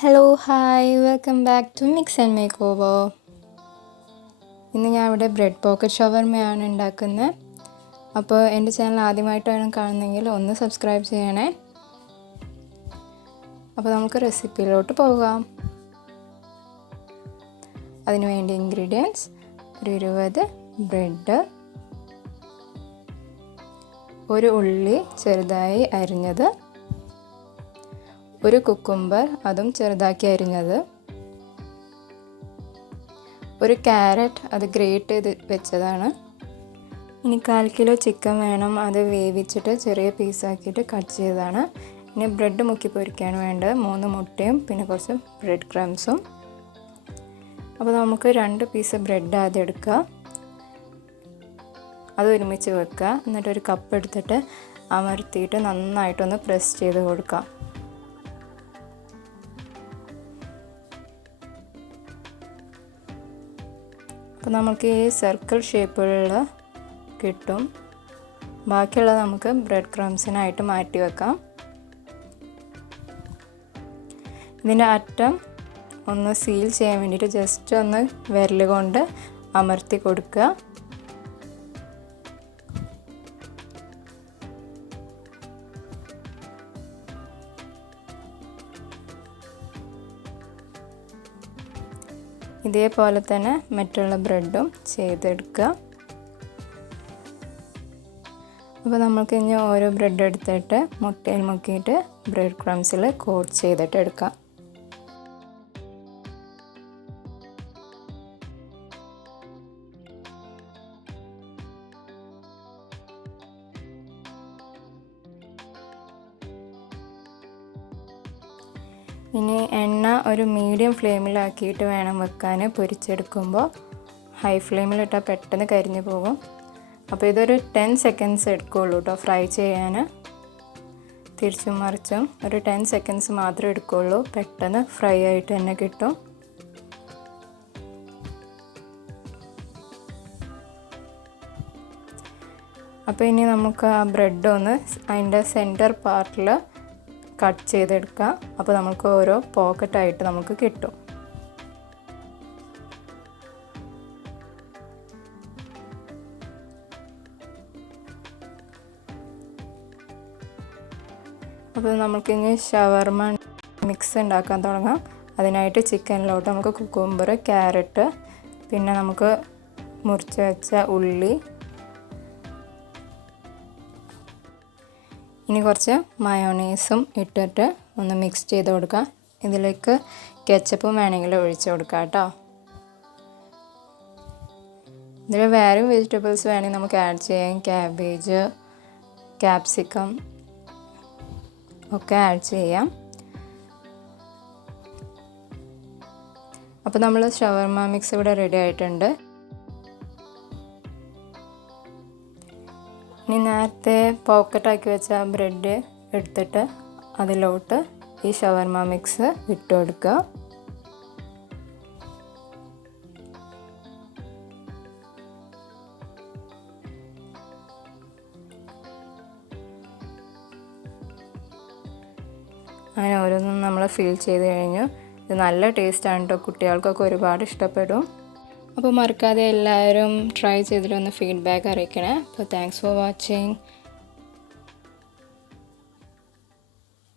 Hello hi welcome back to Mix and Makeover. ഇന്ന് ഞാൻ ഇവിടെ ബ്രെഡ് പോക്കറ്റ് ഷവർമയാണ് ഉണ്ടാക്കുന്നത്. അപ്പോൾ എൻ്റെ ചാനൽ ആദ്യമായിട്ടാണ് കാണുന്നതെങ്കിൽ ഒന്ന് സബ്സ്ക്രൈബ് ചെയ്യണേ. അപ്പോൾ നമുക്ക് റെസിപ്പിയിലോട്ട് പോകാം. അതിന് വേണ്ടി ഇൻഗ്രീഡിയൻസ്: ഒരു 20 ബ്രെഡ്, ഒരു ഉള്ളി ചെറുതായി അരിഞ്ഞത്, ഒരു കുക്കുംബർ അതും ചെറുതാക്കി അരിഞ്ഞത്, ഒരു ക്യാരറ്റ് അത് ഗ്രേറ്റ് ചെയ്ത് വെച്ചതാണ്. ഇനി 1/4 കിലോ ചിക്കൻ വേണം, അത് വേവിച്ചിട്ട് ചെറിയ പീസാക്കിയിട്ട് കട്ട് ചെയ്തതാണ്. ഇനി ബ്രെഡ് മുക്കി പൊരിക്കാൻ വേണ്ടത് 3 മുട്ടയും പിന്നെ കുറച്ച് ബ്രെഡ് ക്രംസും. അപ്പോൾ നമുക്ക് 2 പീസ് ബ്രെഡ് ആദ്യം എടുക്കുക, അത് ഒരുമിച്ച് വെക്കുക. എന്നിട്ടൊരു കപ്പ് എടുത്തിട്ട് അമർത്തിയിട്ട് നന്നായിട്ടൊന്ന് പ്രസ് ചെയ്ത് കൊടുക്കാം. അപ്പോൾ നമുക്ക് ഈ സർക്കിൾ ഷേപ്പിലുള്ള കിട്ടും. ബാക്കിയുള്ളത് നമുക്ക് ബ്രെഡ് ക്രംസിനായിട്ട് മാറ്റി വെക്കാം. ഇതിൻ്റെ അറ്റം ഒന്ന് സീൽ ചെയ്യാൻ വേണ്ടിയിട്ട് ജസ്റ്റ് ഒന്ന് വിരൽ കൊണ്ട് അമർത്തി കൊടുക്കുക. ഇതേപോലെ തന്നെ മറ്റുള്ള ബ്രെഡും ചെയ്തെടുക്കുക. അപ്പോൾ നമുക്ക് ഇനി ഓരോ ബ്രെഡ് എടുത്തിട്ട് മുട്ടയിൽ മുക്കിയിട്ട് ബ്രെഡ് ക്രംസിൽ കോട്ട് ചെയ്തിട്ട് എടുക്കാം. ഇനി എണ്ണ ഒരു മീഡിയം ഫ്ലെയിമിലാക്കിയിട്ട് വേണം വെക്കാൻ. പൊരിച്ചെടുക്കുമ്പോൾ ഹൈ ഫ്ലെയിമിലിട്ടാൽ പെട്ടെന്ന് കരിഞ്ഞു പോകും. അപ്പോൾ ഇതൊരു 10 സെക്കൻഡ്സ് എടുക്കുകയുള്ളൂ കേട്ടോ ഫ്രൈ ചെയ്യാൻ. തിരിച്ചും മറിച്ചും ഒരു 10 സെക്കൻഡ്സ് മാത്രമേ എടുക്കുകയുള്ളൂ. പെട്ടെന്ന് ഫ്രൈ ആയിട്ട് തന്നെ കിട്ടും. അപ്പോൾ ഇനി നമുക്ക് ആ ബ്രെഡ് ഒന്ന് അതിൻ്റെ സെൻറ്റർ പാർട്ടിൽ കട്ട് ചെയ്തെടുക്കാം. അപ്പോൾ നമുക്ക് ഓരോ പോക്കറ്റായിട്ട് നമുക്ക് കിട്ടും. അപ്പോൾ നമുക്കിനി ഷവർമ മിക്സ് ഉണ്ടാക്കാൻ തുടങ്ങാം. അതിനായിട്ട് ചിക്കനിലോട്ട് നമുക്ക് കുക്കുംബർ, ക്യാരറ്റ്, പിന്നെ നമുക്ക് മുറിച്ച് വെച്ച ഉള്ളി, ഇനി കുറച്ച് മയോണൈസും ഇട്ടിട്ട് ഒന്ന് മിക്സ് ചെയ്ത് കൊടുക്കുക. ഇതിലേക്ക് കെച്ചപ്പും വേണമെങ്കിൽ ഒഴിച്ച് കൊടുക്കുക കേട്ടോ. ഇതിൽ വേറെയും വെജിറ്റബിൾസ് വേണമെങ്കിൽ നമുക്ക് ആഡ് ചെയ്യാം. ക്യാബേജ്, ക്യാപ്സിക്കം ഒക്കെ ആഡ് ചെയ്യാം. അപ്പോൾ നമ്മൾ ഷവർമ മിക്സ് ഇവിടെ റെഡി ആയിട്ടുണ്ട്. ഇനി നേരത്തെ പോക്കറ്റാക്കി വെച്ച ബ്രെഡ് എടുത്തിട്ട് അതിലോട്ട് ഈ ഷവർമ മിക്സ് ഇട്ട് കൊടുക്കുക. അങ്ങനെ ഓരോന്നും നമ്മൾ ഫിൽ ചെയ്ത് കഴിഞ്ഞു. ഇത് നല്ല ടേസ്റ്റാണ് കേട്ടോ, കുട്ടികൾക്കൊക്കെ ഒരുപാട് ഇഷ്ടപ്പെടും. അപ്പോൾ മറക്കാതെ എല്ലാവരും ട്രൈ ചെയ്തിട്ടൊന്ന് ഫീഡ്ബാക്ക് അറിയിക്കണേ. അപ്പോൾ താങ്ക്സ് ഫോർ വാച്ചിങ്.